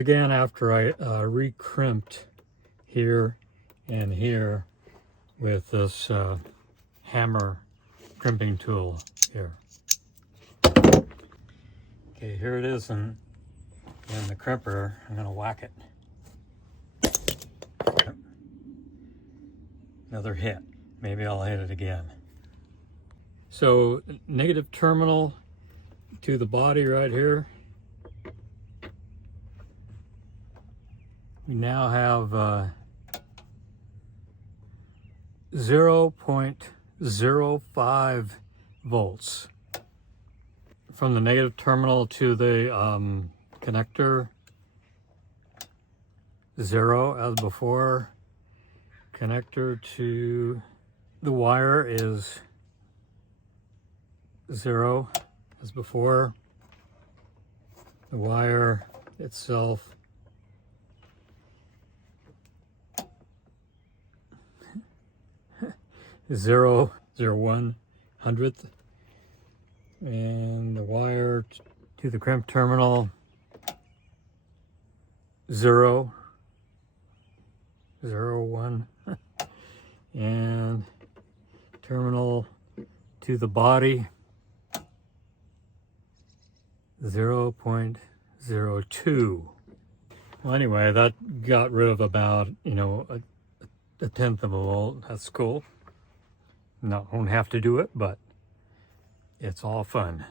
Again, after I re-crimped here and here with this hammer crimping tool here. Okay, here it is in the crimper. I'm gonna whack it. Another hit. Maybe I'll hit it again. So negative terminal to the body right here. We now have 0.05 volts from the negative terminal to the connector. 0 as before. Connector to the wire is 0 as before. The wire itself is 0.01 and the wire to the crimp terminal 0.01 and terminal to the body 0.02. Well, anyway, that got rid of about, a tenth of a volt. That's cool. Won't have to do it, but it's all fun.